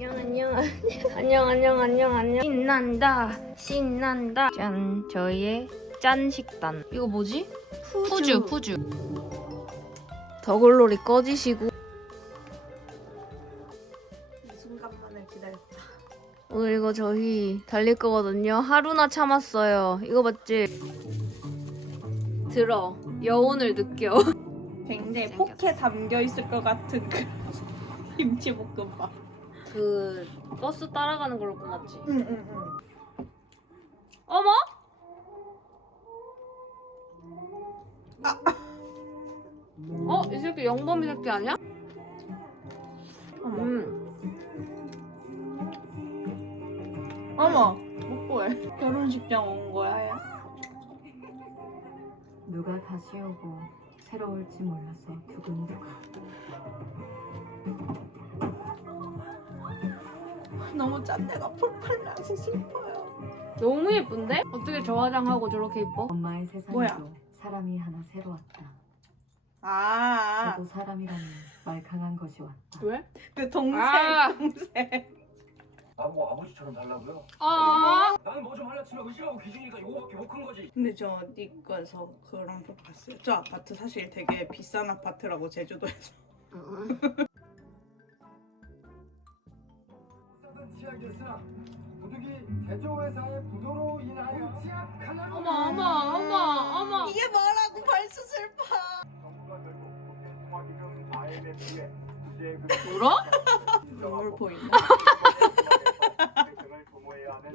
안녕 안녕 안녕 안녕 안녕 안녕 신난다 신난다 짠 저희의 짠 식단 이거 뭐지? 푸주 푸주 더글로리 꺼지시고 이 순간만을 기다렸다. 오늘 이거 저희 달릴 거거든요 하루나 참았어요 이거 맞지? 들어 여운을 느껴 굉장히. 포켓 담겨 있을 것 같은 그 김치볶음밥. 그 버스 따라가는 걸로 끝났지 응응응. 어머? 어? 이 새끼 영범이 새끼 아니야? 어머. 음. 어머. 뭐해? 결혼식장 온 거야? 얘? 누가 다시 오고 새로울지 몰라서 두근두근 너무 짠내가 폴폴 나서 슬퍼요. 너무 예쁜데? 어떻게 저 화장하고 저렇게 예뻐? 엄마의 세상에도 뭐야? 사람이 하나 새로 왔다 아, 저도 사람이라니 말 강한 것이 왔다 왜? 그 동생, 아. 동생. 나보고 아버지처럼 달라고요? 아 나는 뭐 좀 하려 치면 의식하고 기준이니까 요거밖에 못 큰 거지. 근데 저 니꺼에서 그런 거 봤어요. 저 아파트 사실 되게 비싼 아파트라고 제주도에서. 치약이었으나 부득이 제조회사의 부도로 인하여 치약 하나로 어머 어머 어머 어머 이게 뭐라고 벌써 슬퍼. 정부가 결국 국회 통화기금 가입에 비해 이제 그 울어? 눈물 보인다.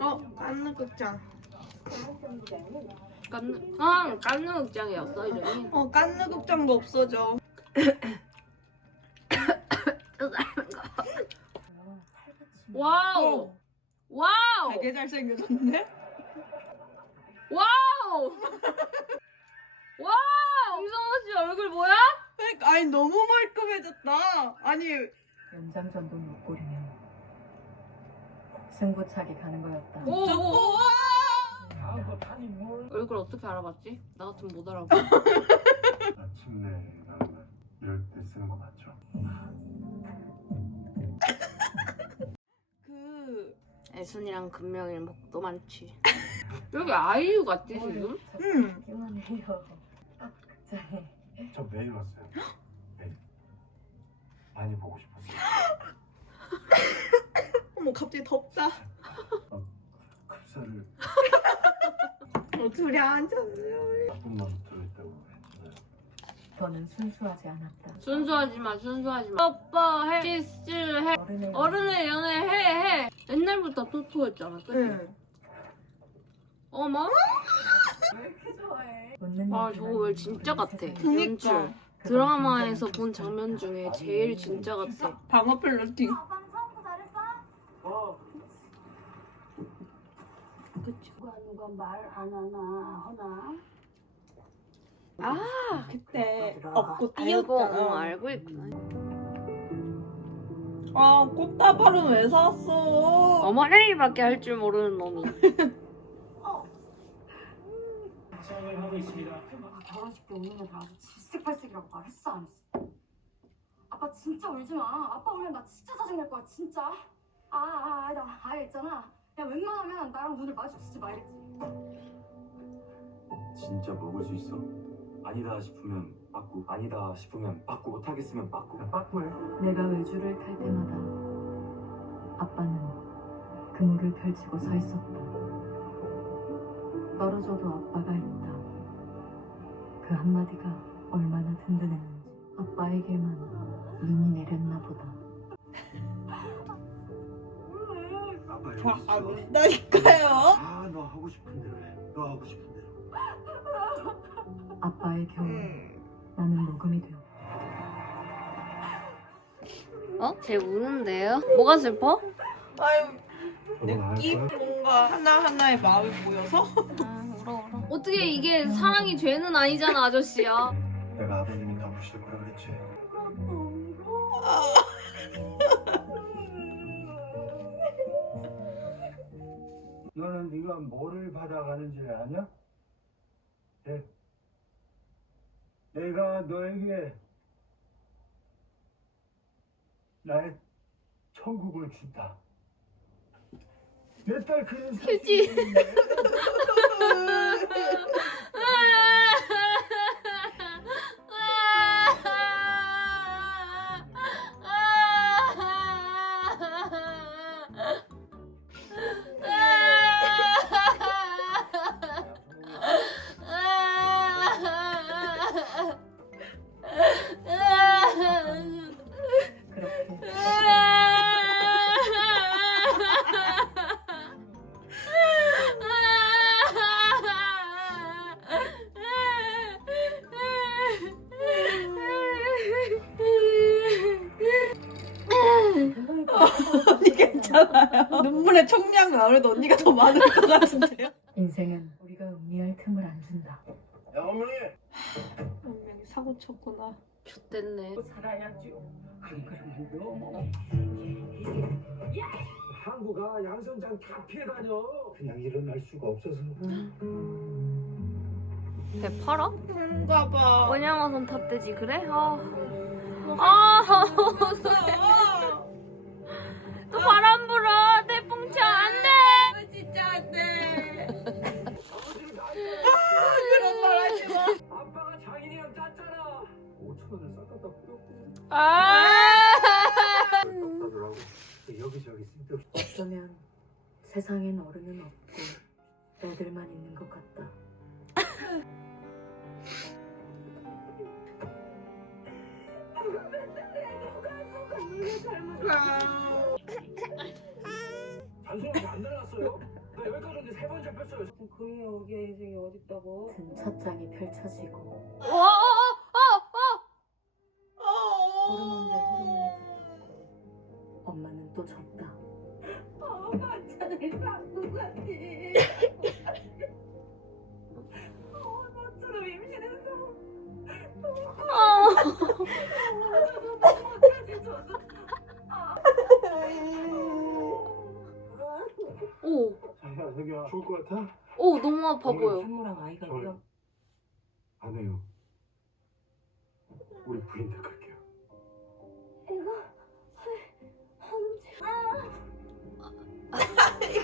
어, 극장. 깐느 아 깐느 극장이었어 이름이 어, 깐느 극장도 없어져. 와우 와우 되게 잘생겨졌네. 와우 와우 이성호 씨 얼굴 뭐야? 그러니까 아니 너무 말끔해졌다. 아니 연장전도 못 고르면 승부차기 가는 거였다 오, 저, 오. 탄이 뭘 얼굴 어떻게 알아봤지? 나 같으면 못 알아봐 침례라는 이럴 때 쓰는 거 맞죠? 그 애순이랑 금명이랑 목도 많지 여기 아이유 같지 지금? 음. 그만해요 각자의 저 매일 왔어요. 매일. 많이 보고 싶었어요. 어머 갑자기 덥다. 급사를 어, 둘이 앉았어요. 나쁜 맘 들어있다고 했잖아요. 저는 순수하지 않았다. 순수하지마 순수하지마. 오빠 해. 키스해. 어른의 어른의 연애 해 해. 옛날부터 토토했잖아 그치? 응. 어머? 웃는 아 얘기만 저거 왜 진짜 같아? 연출. 그니까. 드라마에서 본 장면 중에 제일 진짜 같아. 방어 플러팅. 어, 그치. 누가 누가 말 안 하나 하나 아 그때. 업고 알고 어, 뛰었잖아. 알고 있구나. 아 꽃다발은 왜 샀어? 어머니밖에 할 줄 모르는 놈이 아, 결혼식 때 우는 애들 아주 질색팔색이라고 말했어 안 했어? 아빠 진짜 울지 마. 아빠 울면 나 진짜 짜증날 거야 진짜. 아, 아 아니다 아예 있잖아. 야 웬만하면 나랑 눈을 마주치지 말랬지. 진짜 먹을 수 있어? 아니다 싶으면 빠꾸 아니다 싶으면 빠꾸 못하겠으면 빠꾸 빠꾸해. 내가 외주를 탈 때마다 아빠는 그물을 펼치고 서 있었다. 떨어져도 아빠가 있다. 그 한마디가 얼마나 든든했는지 아빠에게만 눈이 내렸나 보다. 아빠 여기 자, 있어. 아 울다니까요. 아, 너 하고 싶은 대로 해. 너 하고 싶은 아빠의 겨울 음. 나는 녹음이 되었다. 어? 쟤 우는데요? 뭐가 슬퍼? 아유 안 느낌 뭔가 하나 하나의 마음이 모여서. 아 울어 울어 어떻게 이게 사랑이 죄는 아니잖아 아저씨야 내가 아버님이 덮으실 거라 그랬지. 너는 네가 뭐를 받아가는지 아냐? 네. 내가 너에게 나의 천국을 준다. 내 딸 그런 휴지. 아무래도 언니가 더 많을 것 같은데요. 인생은 우리가 음미할 틈을 안 준다. 야 어머니 분명히 사고 쳤구나. 좋댔네. 살아야죠. 안 그러면요. 항구가 양선장 다 피해 다녀. 그냥 일어날 수가 없어서. 배 팔아? 뭔가 봐. 원양어선 탔대지 그래? 아, 아, 또 바람 아. 하더라고. 여기저기 쓸데없이 어쩌면 세상엔 어른은 없고 애들만 있는 것 같다. 단소리 안 날랐어요? 나 여기까지 왔는데 세 번 잡혔어요. 금이 오기에 인생이 어딨다고? 든 첫장이 펼쳐지고 어, 또 졌다. 어, 반찬을 갖고 갔지. 어, 나처럼 임신해서 어. 못하지 저도. 오, 자기야 자기야 죽을 것 같아? 오 너무 아파 보여. 산모랑 아이가. 위험. 안 해요. 우리 부인 덕할게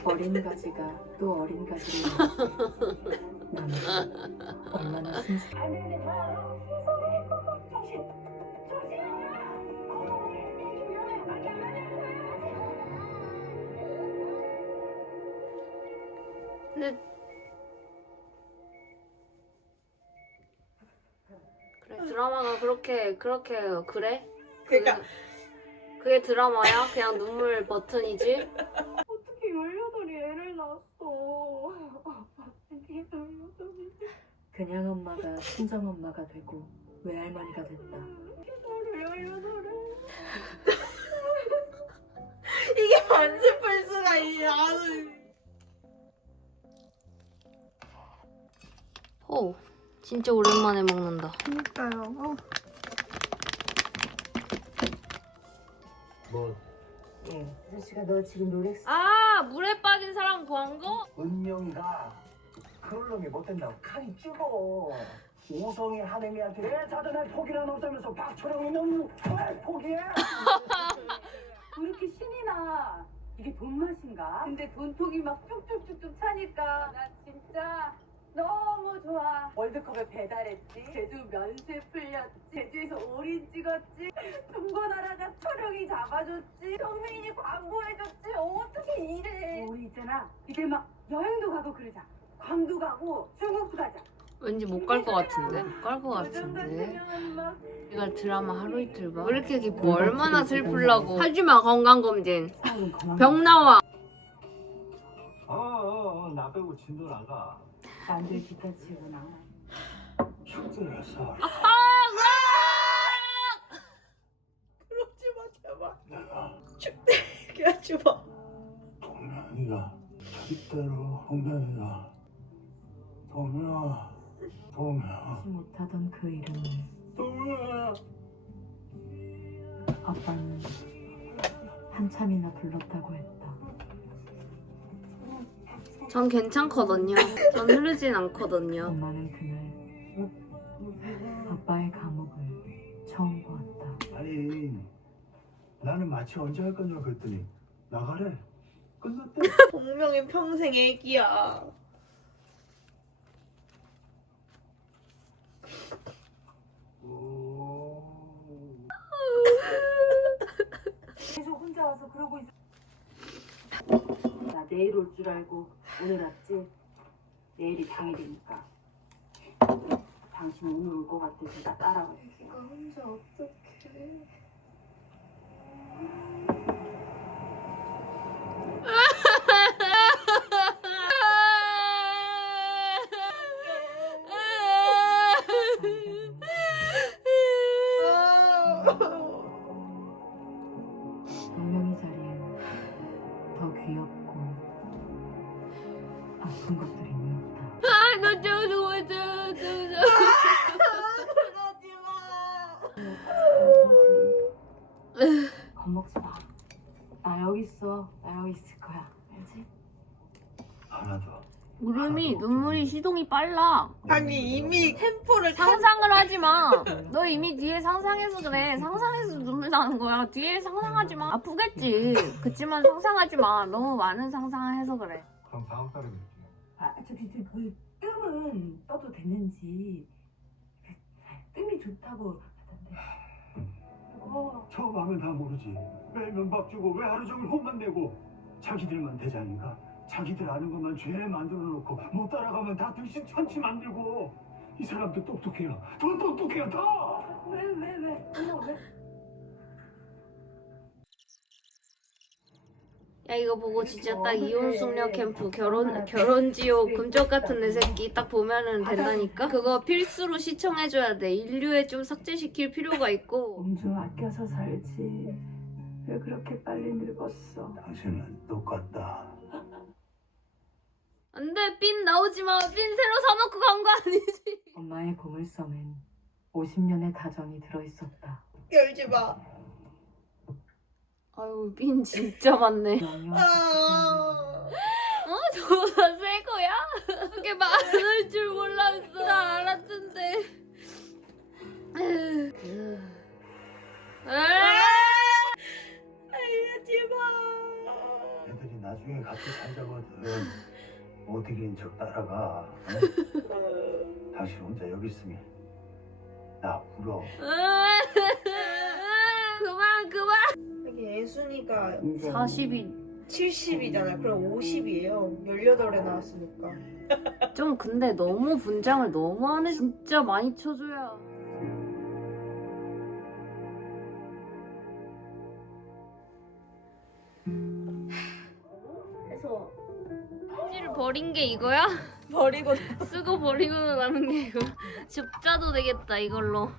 어린 가지가 또 어린 가지를 나는 얼마나 순수 근데 그래 드라마가 그렇게 그렇게 그래? 그러니까 그, 그게 드라마야? 그냥 눈물 버튼이지? 어떻게 18이 애를 낳았어. 어떻게 18이 그냥 엄마가 친정 엄마가 되고 외할머니가 됐다. 나를 18을. 이게 안 슬플 수가 있냐. 오 진짜 오랜만에 먹는다. 그러니까요. 뭐 아저씨가 너 지금 롤렉스 아 물에 빠진 사람 구한 거? 은명이가 그럴 놈이 못 된다고 칼이 찍어. 오성이 하나미한테 자전할 포기란 없다면서 박철영이 너무 왜 포기해? 왜 이렇게 신이 나? 이게 돈 맛인가? 근데 돈통이 막 쭉쭉쭉쭉 차니까 나 진짜 너무 좋아. 월드컵에 배달했지. 제주 면세 풀렸지. 제주에서 올인 찍었지. 중고나라가 촬영이 잡아줬지. 정민이 광고해줬지. 어떻게 이래? 우리 있잖아. 이제 막 여행도 가고 그러자. 광도 가고 중국도 가자. 왠지 못 갈 것 같은데? 못 갈 것 같은데? 이걸 드라마 하루 이틀 봐? 왜 이렇게 기뻐? 얼마나 슬플라고 하지마 건강검진. 병 나와 어, 어, 어, 나 빼고 진도 나가. 남들 뒷받치고 나. 힘들어서 그러지 마 제발. 내가 축대 얘기하지 마. 동명이가 자기 대로 동명이가 동명아 동명아 하지 못하던 그 이름을 동명아 아빠는 한참이나 불렀다고 했다. 전 괜찮거든요 전 흐르진 않거든요 엄마는 그날 아빠의 감옥을 처음 보았다. 아니 나는 마치 언제 할 거냐 그랬더니 나가래. 끝났대. 공명이 평생 애기야. 계속 혼자 와서 그러고 있어. 나 내일 올 줄 알고 오늘 왔지. 내일이 당일이니까. 당신 오늘 올 것 같아서 나 따라왔어. 내가 혼자 어떡해. 나 여기 있어. 나 여기 있을 거야. 알지? 하나 더. 구름이 눈물이 시동이 빨라. 아니 이미 템포를 타. 상상을 하지 마. 너 이미 뒤에 상상해서 그래. 상상해서 눈물 나는 거야. 뒤에 상상하지 마. 아프겠지. 그치만 상상하지 마. 너무 많은 상상을 해서 그래. 그럼 다음 달에 뵐게요. 아, 저기 저, 그 뜸은 떠도 되는지 그, 뜸이 좋다고 하던데. 어, 처음 하면 다 모르지. 왜 면박 주고 왜 하루 종일 혼만 내고 자기들만 대장인가? 자기들 아는 것만 죄 만들어 놓고 못 따라가면 다 들신천치 만들고 이 사람도 똑똑해요. 더 똑똑해요 더. 왜, 왜, 왜? 어머, 왜? 야 이거 보고 진짜 딱 이혼 숙녀 캠프 결혼 결혼 지옥 금쪽 같은 내 새끼 딱 보면은 된다니까. 그거 필수로 시청해줘야 돼. 인류에 좀 삭제시킬 필요가 있고. 몸 좀 아껴서 살지. 왜 그렇게 빨리 늙었어? 당신은 똑같다. 안돼 핀 나오지 마. 핀 새로 사놓고 간 거 아니지? 엄마의 보물섬엔 50년의 다정이 들어있었다. 열지 마. 아유 핀 진짜 많네. 아. 어? 저거 다새 거야? 그게 많을 줄 몰랐어. 나 알았는데. 에휴. 아! 알지 마. 애들이 나중에 같이 살자거든. 못이긴 척 따라가. 응? 당신 혼자 여기 있으면 나 울어. 여기 예순이가 40이 70이잖아. 그럼 50이에요. 18에 나왔으니까. 좀 근데 너무 분장을 너무 하네. 진짜 많이 쳐줘야. 그래서 편지를 버린 게 이거야? 버리고 쓰고 버리고 남은 게 이거. 줍자도 되겠다 이걸로.